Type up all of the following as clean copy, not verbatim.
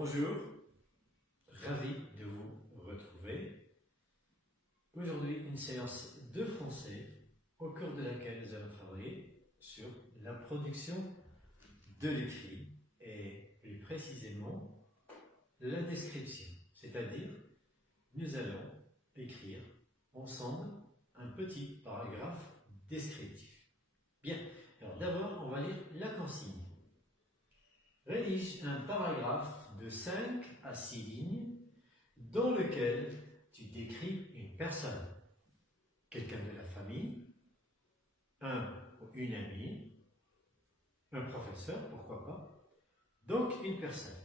Bonjour, ravi de vous retrouver. Aujourd'hui, une séance de français au cours de laquelle nous allons travailler sur la production de l'écrit et plus précisément la description. C'est-à-dire, nous allons écrire ensemble un petit paragraphe descriptif. Bien, alors d'abord, on va lire la consigne. Rédige un paragraphe de 5 à 6 lignes dans lequel tu décris une personne, quelqu'un de la famille, un ou une amie, un professeur, pourquoi pas, donc une personne.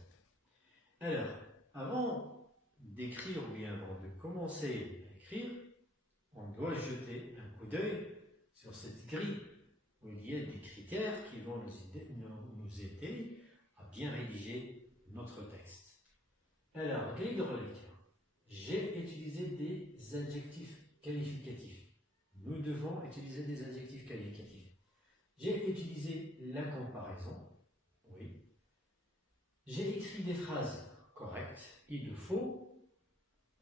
Alors, avant d'écrire ou bien avant de commencer à écrire, on doit jeter un coup d'œil sur cette grille où il y a des critères qui vont nous aider à bien rédiger notre texte. Alors, grille de relecture. J'ai utilisé des adjectifs qualificatifs. Nous devons utiliser des adjectifs qualificatifs. J'ai utilisé la comparaison. Oui. J'ai écrit des phrases correctes. Il le faut.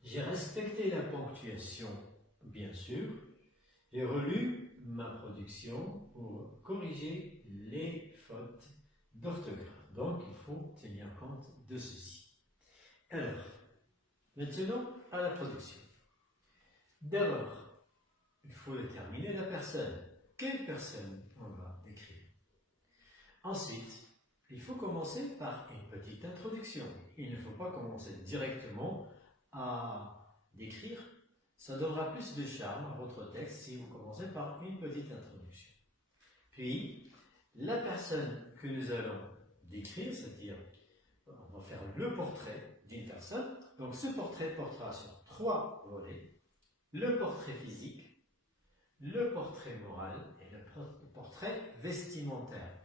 J'ai respecté la ponctuation, bien sûr. J'ai relu ma production pour corriger les fautes d'orthographe. Donc, il faut tenir compte de ceci. Alors, maintenant, à la production. D'abord, il faut déterminer la personne. Quelle personne on va décrire? Ensuite, il faut commencer par une petite introduction. Il ne faut pas commencer directement à décrire. Ça donnera plus de charme à votre texte si vous commencez par une petite introduction. Puis, la personne que nous allons décrire, c'est-à-dire, on va faire le portrait d'une personne. Donc, ce portrait portera sur 3 volets. Le portrait physique, le portrait moral et le portrait vestimentaire.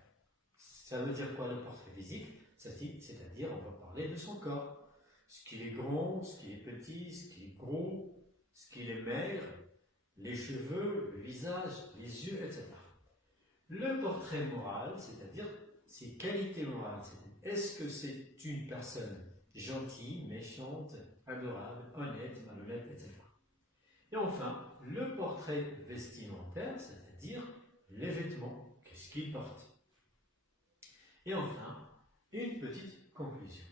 Ça veut dire quoi le portrait physique? C'est-à-dire, on va parler de son corps. Ce qu'il est grand, ce qu'il est petit, ce qu'il est gros, ce qu'il est maigre, les cheveux, le visage, les yeux, etc. Le portrait moral, c'est-à-dire ses qualités morales. Est-ce que c'est une personne gentille, méchante, adorable, honnête, malhonnête, etc. Et enfin, le portrait vestimentaire, c'est-à-dire les vêtements, qu'est-ce qu'il porte. Et enfin, une petite conclusion.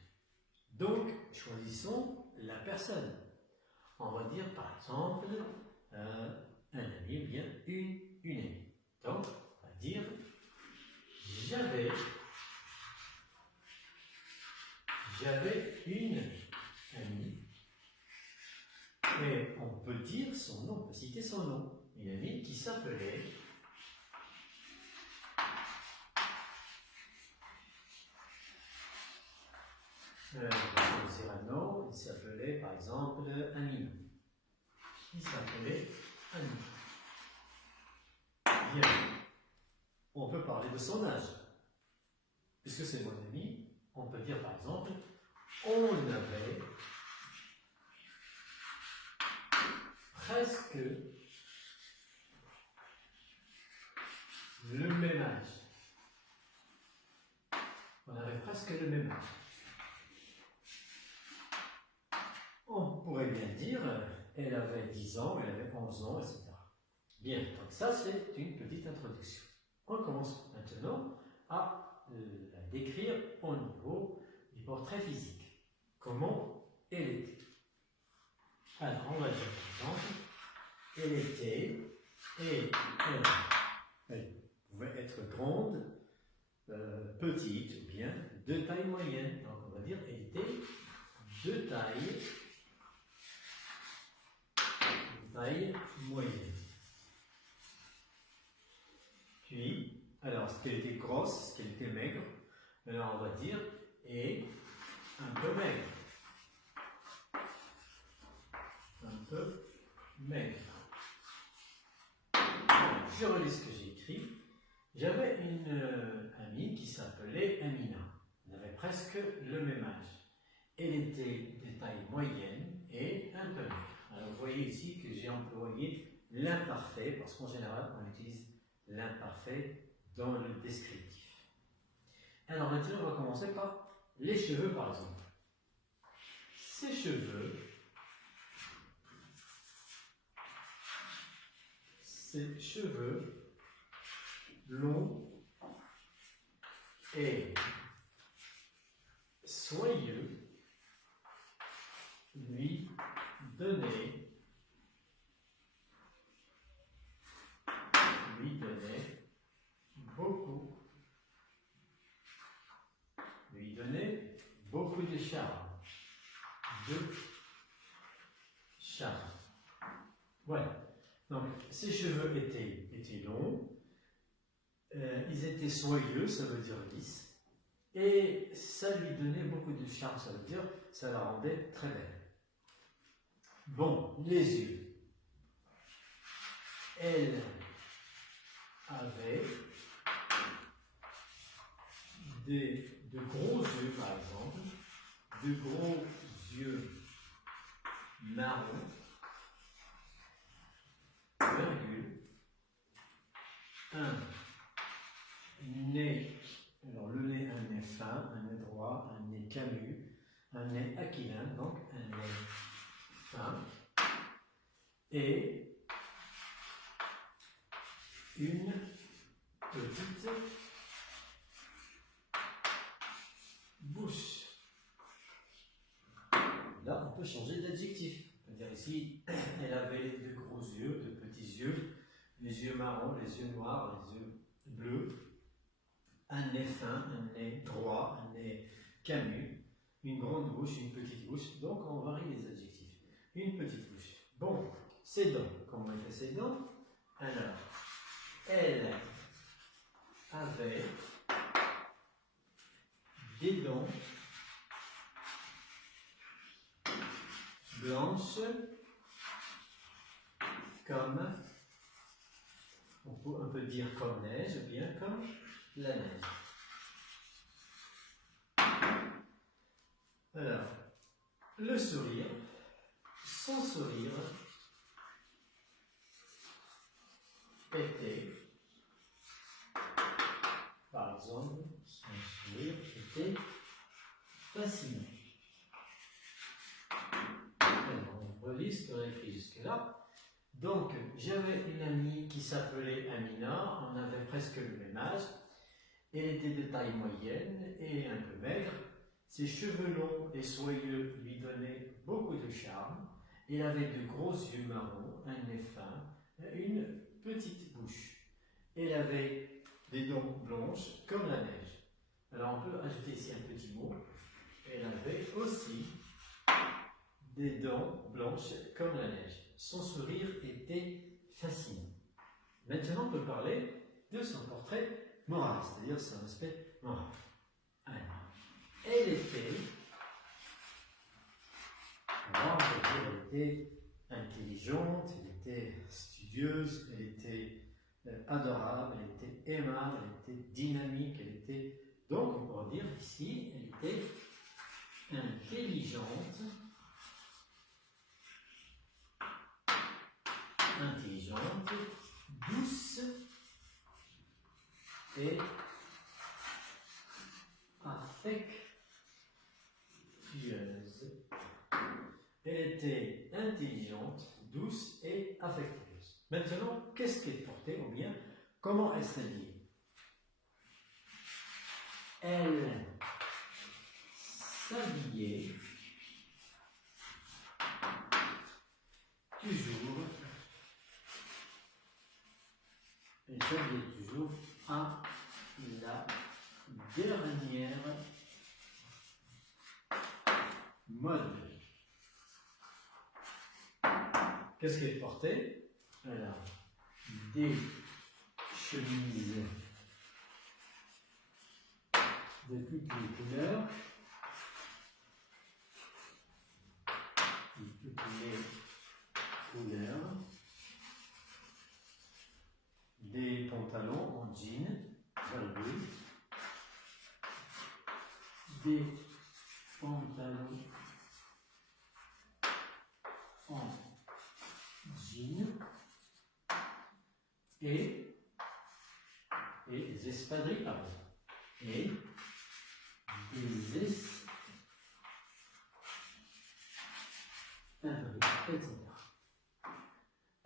Donc, choisissons la personne. On va dire par exemple un ami ou bien une amie. Donc, on va dire j'avais une amie. Et on peut dire son nom, on peut citer son nom. Une amie qui s'appelait un nom, il s'appelait par exemple Amina. Il s'appelait Amina. Bien. On peut parler de son âge. Puisque c'est mon ami, on peut dire par exemple on avait presque le même âge. On avait presque le même âge. On pourrait bien dire, elle avait 10 ans, elle avait 11 ans, etc. Bien, donc ça c'est une petite introduction. On commence maintenant à la décrire au niveau du portrait physique. Comment elle était. Alors, on va dire par exemple, elle était, et elle pouvait être grande, petite ou bien de taille moyenne. Donc, on va dire, elle était de taille moyenne. Puis, alors, est-ce qu'elle était grosse, est-ce qu'elle était maigre? Alors, on va dire, et un peu maigre. Un peu maigre. Je relis ce que j'ai écrit. J'avais une amie qui s'appelait Amina. Elle avait presque le même âge. Elle était de taille moyenne et un peu maigre. Alors vous voyez ici que j'ai employé l'imparfait, parce qu'en général on utilise l'imparfait dans le descriptif. Alors maintenant on va commencer par les cheveux par exemple. ses cheveux longs et soyeux lui donnaient beaucoup de charme. Voilà. Donc, ses cheveux étaient longs, ils étaient soyeux, ça veut dire lisses, et ça lui donnait beaucoup de charme, ça veut dire ça la rendait très belle. Bon, les yeux. Elle avait de gros yeux, par exemple, de gros yeux marrons, virgule, un nez, alors le nez, un nez fin, un nez droit, un nez camus, un nez aquilin, donc un nez fin, et une petite bouche. Là, on peut changer d'adjectif. On peut dire ici, elle avait de gros yeux, de petits yeux, les yeux marrons, les yeux noirs, les yeux bleus, un nez fin, un nez droit, un nez camus, une grande bouche, une petite bouche. Donc, on varie les adjectifs. Une petite bouche. Bon, ses dents. Comment étaient ses dents? Alors, elle avait des dents blanches comme, on peut dire comme neige, ou bien comme la neige. Alors, le sourire, son sourire était, par exemple, son sourire était fascinant. Alors, on relit ce qu'on a écrit jusque-là. Donc, j'avais une amie qui s'appelait Amina, on avait presque le même âge. Elle était de taille moyenne et un peu maigre. Ses cheveux longs et soyeux lui donnaient beaucoup de charme. Elle avait de gros yeux marrons, un nez fin, une petite bouche. Elle avait des dents blanches comme la neige. Alors on peut ajouter ici un petit mot. Elle avait aussi des dents blanches comme la neige. Son sourire était fascinant. Maintenant on peut parler de son portrait moral, c'est-à-dire son aspect moral. Alors, elle était intelligente, elle était studieuse, elle était adorable, elle était aimable, elle était dynamique, elle était... Donc on pourrait dire ici, elle était intelligente, douce et affectueuse. Elle était intelligente, douce et affectueuse. Maintenant, qu'est-ce qu'elle portait ou bien comment elle s'habillait? Elle s'habillait toujours à la dernière mode. Qu'est-ce qu'elle portait? Alors, des chemises de toutes les couleurs, des pantalons en jean, des pantalons en jean et des espadrilles, pardon, et des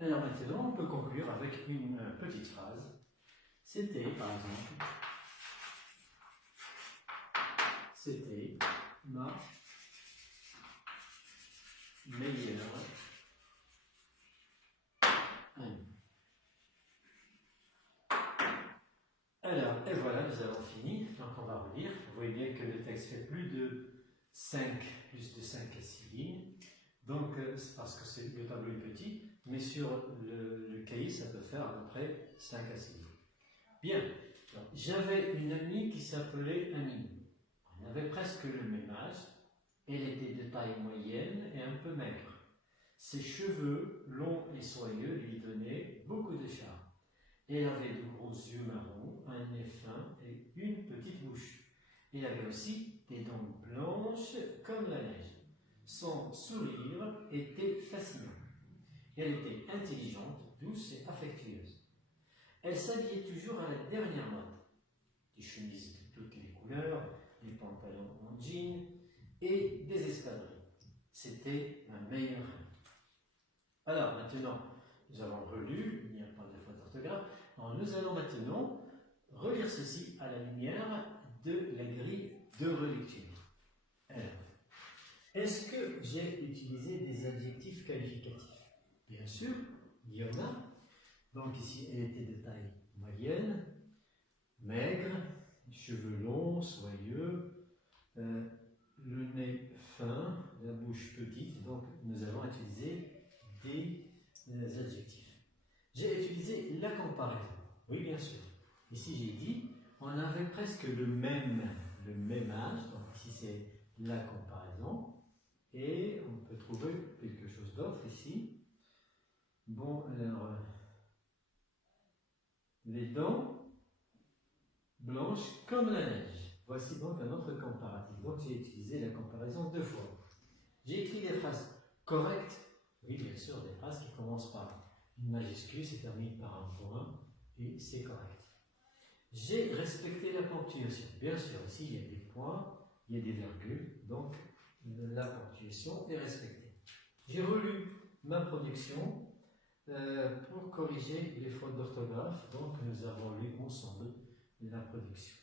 Alors maintenant, on peut conclure avec une petite phrase. C'était, par exemple, c'était ma meilleure amie. Alors, et voilà, nous avons fini. Donc, on va relire. Vous voyez bien que le texte fait plus de 5 à 6 lignes. Donc, c'est parce que le tableau est petit, mais sur le cahier, ça peut faire à peu près 5 à 6 lignes. Bien. J'avais une amie qui s'appelait Annie. On avait presque le même âge. Elle était de taille moyenne et un peu maigre. Ses cheveux longs et soyeux lui donnaient beaucoup de charme. Elle avait de gros yeux marrons, un nez fin et une petite bouche. Elle avait aussi des dents blanches comme la neige. Son sourire était fascinant. Elle était intelligente, douce et affectueuse. Elle s'habillait toujours à la dernière mode. Des chemises de toutes les couleurs, des pantalons en jean et des espadrilles. C'était ma meilleure amie. Alors maintenant, nous avons relu, il n'y a pas de faute d'orthographe. Alors nous allons maintenant relire ceci à la lumière de la grille de relecture. Alors, est-ce que j'ai utilisé des adjectifs qualificatifs? Bien sûr, il y en a. Donc ici, elle était de taille moyenne, maigre, cheveux longs, soyeux, le nez fin, la bouche petite. Donc nous allons utiliser des adjectifs. J'ai utilisé la comparaison. Oui, bien sûr. Ici, j'ai dit, on avait presque le même âge. Donc ici, c'est la comparaison. Et on peut trouver quelque chose d'autre ici. Bon, alors, les dents blanches comme la neige. Voici donc un autre comparatif. Donc j'ai utilisé la comparaison 2 fois. J'ai écrit des phrases correctes. Oui, bien sûr, des phrases qui commencent par une majuscule, se terminent par un point, et c'est correct. J'ai respecté la ponctuation. Bien sûr, ici, il y a des points, il y a des virgules, donc la ponctuation est respectée. J'ai relu ma production pour corriger les fautes d'orthographe, donc nous avons lu ensemble la production.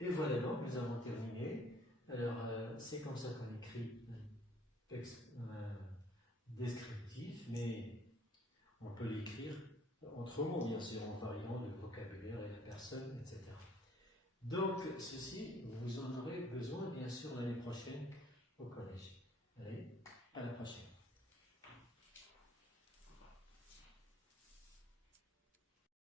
Et voilà, donc nous avons terminé. Alors, c'est comme ça qu'on écrit un texte descriptif, mais on peut l'écrire autrement, bien sûr, en variant le vocabulaire et la personne, etc. Donc, ceci, vous en aurez besoin, bien sûr, l'année prochaine au collège. Allez, à la prochaine.